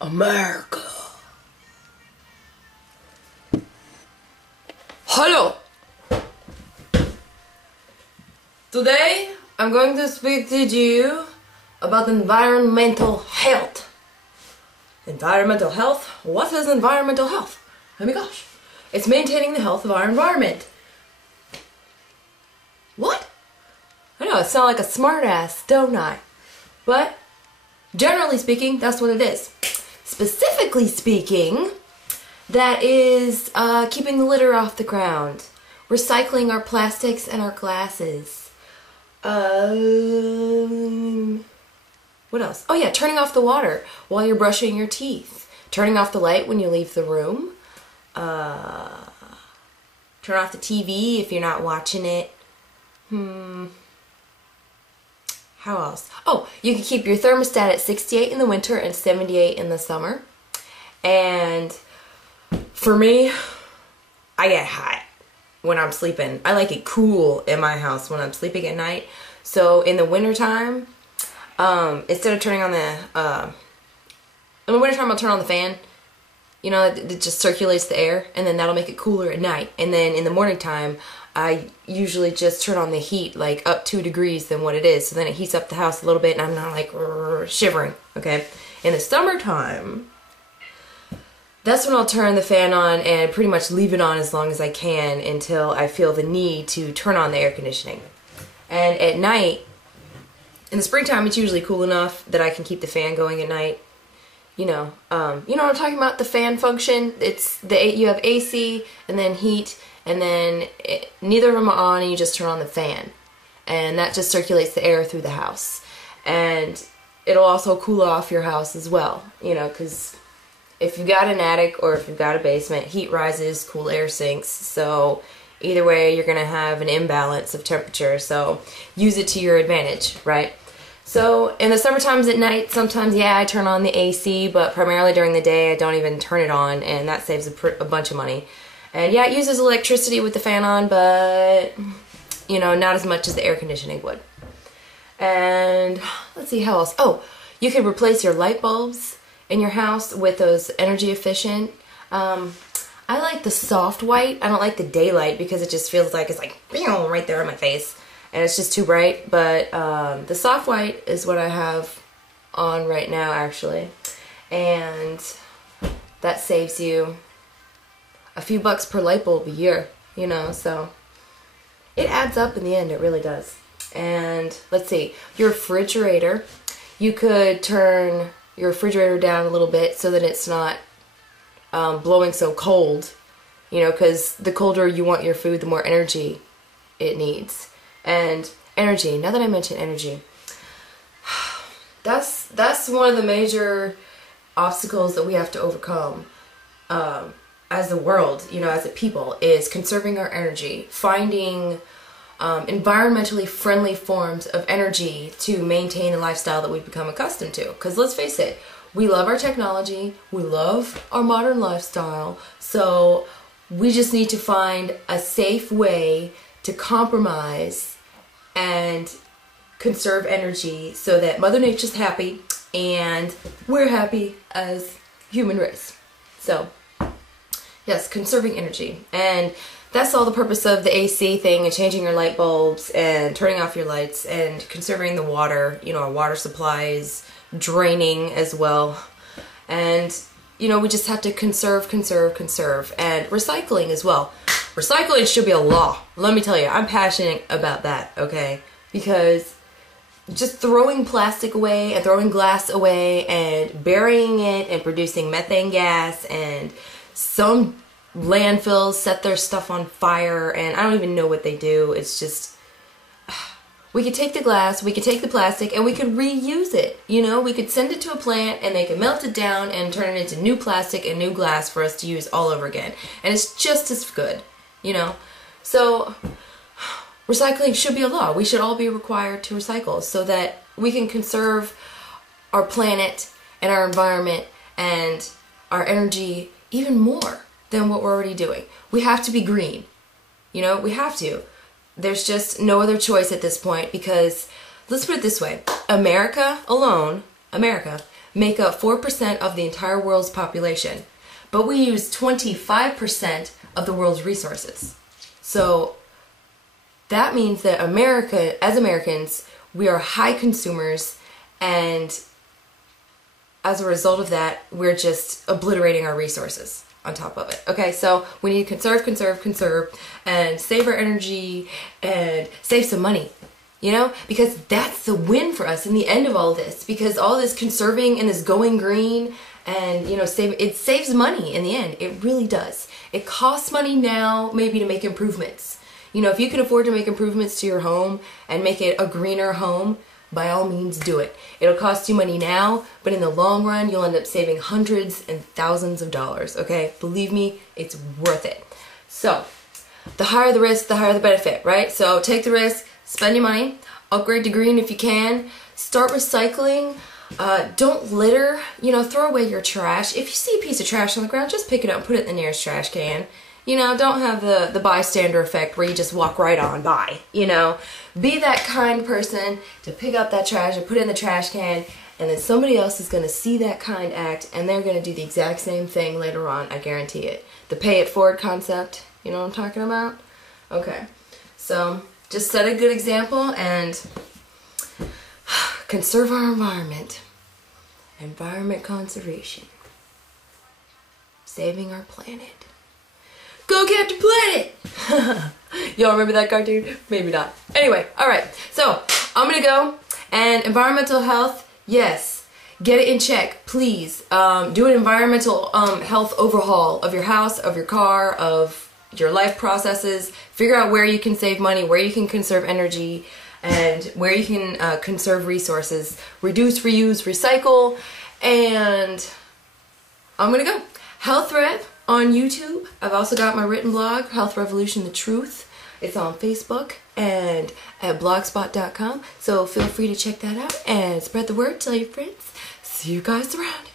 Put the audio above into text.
America. Hello. Today I'm going to speak to you about environmental health. Environmental health? What is environmental health? Oh my gosh. It's maintaining the health of our environment. What? I know, I sound like a smartass, don't I? But generally speaking, that's what it is. Specifically speaking, that is keeping the litter off the ground, recycling our plastics and our glasses. What else? Oh yeah, turning off the water while you're brushing your teeth. Turning off the light when you leave the room. Turn off the TV if you're not watching it. How else? Oh, you can keep your thermostat at 68 in the winter and 78 in the summer. And for me, I get hot when I'm sleeping. I like it cool in my house when I'm sleeping at night. So in the wintertime, instead of turning on the, in the wintertime I'll turn on the fan. You know, it just circulates the air, and then that'll make it cooler at night. And then in the morning time, I usually just turn on the heat like up 2 degrees than what it is. So then it heats up the house a little bit and I'm not like shivering, okay? In the summertime, that's when I'll turn the fan on and pretty much leave it on as long as I can until I feel the need to turn on the air conditioning. And at night, in the springtime, it's usually cool enough that I can keep the fan going at night. You know what I'm talking about, the fan function. It's you have AC and then heat, and then neither of them are on, and you just turn on the fan, and that just circulates the air through the house, and it'll also cool off your house as well. You know, because if you've got an attic or if you've got a basement, heat rises, cool air sinks. So either way, you're gonna have an imbalance of temperature. So use it to your advantage, right? So in the summer times at night, sometimes, yeah, I turn on the AC, but primarily during the day, I don't even turn it on, and that saves a bunch of money. And yeah, it uses electricity with the fan on, but, you know, not as much as the air conditioning would. And let's see, how else? Oh, you could replace your light bulbs in your house with those energy efficient. I like the soft white. I don't like the daylight because it just feels like it's like right there on my face. And it's just too bright, but the soft white is what I have on right now, actually. And that saves you a few bucks per light bulb a year, you know, so it adds up in the end, it really does. And let's see, your refrigerator, you could turn your refrigerator down a little bit so that it's not blowing so cold, you know, because the colder you want your food, the more energy it needs. And energy, now that I mention energy, that's one of the major obstacles that we have to overcome as a world, you know, as a people, is conserving our energy, finding environmentally friendly forms of energy to maintain the lifestyle that we've become accustomed to. Because let's face it, we love our technology, we love our modern lifestyle, so we just need to find a safe way to compromise and conserve energy so that Mother Nature's happy and we're happy as human race. So yes, conserving energy. And that's all the purpose of the AC thing, and changing your light bulbs and turning off your lights and conserving the water. You know, our water supply is draining as well. And, you know, we just have to conserve, conserve, conserve. And recycling as well. Recycling should be a law. Let me tell you, I'm passionate about that, okay? Because just throwing plastic away and throwing glass away and burying it and producing methane gas, and some landfills set their stuff on fire, and I don't even know what they do. It's just, we could take the glass, we could take the plastic, and we could reuse it. You know, we could send it to a plant and they could melt it down and turn it into new plastic and new glass for us to use all over again. And it's just as good, you know. So recycling should be a law. We should all be required to recycle so that we can conserve our planet and our environment and our energy even more than what we're already doing. We have to be green. You know, we have to. There's just no other choice at this point, because let's put it this way. America alone, America, make up 4% of the entire world's population, but we use 25% of the world's resources. So that means that as Americans, we are high consumers, and as a result of that, we're just obliterating our resources on top of it. Okay, so we need to conserve, conserve, conserve, and save our energy and save some money, you know, because that's the win for us in the end of all this, because all this conserving and this going green and, you know, it saves money in the end. It really does. It costs money now maybe to make improvements. You know, if you can afford to make improvements to your home and make it a greener home, by all means do it. It'll cost you money now, but in the long run, you'll end up saving hundreds and thousands of dollars, okay? Believe me, it's worth it. So, the higher the risk, the higher the benefit, right? So take the risk, spend your money, upgrade to green if you can, start recycling, don't litter, you know, throw away your trash. If you see a piece of trash on the ground, just pick it up and put it in the nearest trash can. You know, don't have the bystander effect where you just walk right on by, you know. Be that kind person to pick up that trash and put it in the trash can, and then somebody else is going to see that kind act, and they're going to do the exact same thing later on, I guarantee it. The pay it forward concept, you know what I'm talking about? Okay, so just set a good example and conserve our environment. Environment conservation. Saving our planet. Go Captain Planet! Y'all remember that cartoon? Maybe not. Anyway, alright. So, I'm gonna go. And environmental health, yes. Get it in check, please. Do an environmental health overhaul of your house, of your car, of your life processes. Figure out where you can save money, where you can conserve energy, and where you can conserve resources. Reduce, reuse, recycle. And I'm gonna go. Health Rev on YouTube. I've also got my written blog, Health Revolution The Truth. It's on Facebook and at blogspot.com. So feel free to check that out and spread the word, tell your friends. See you guys around.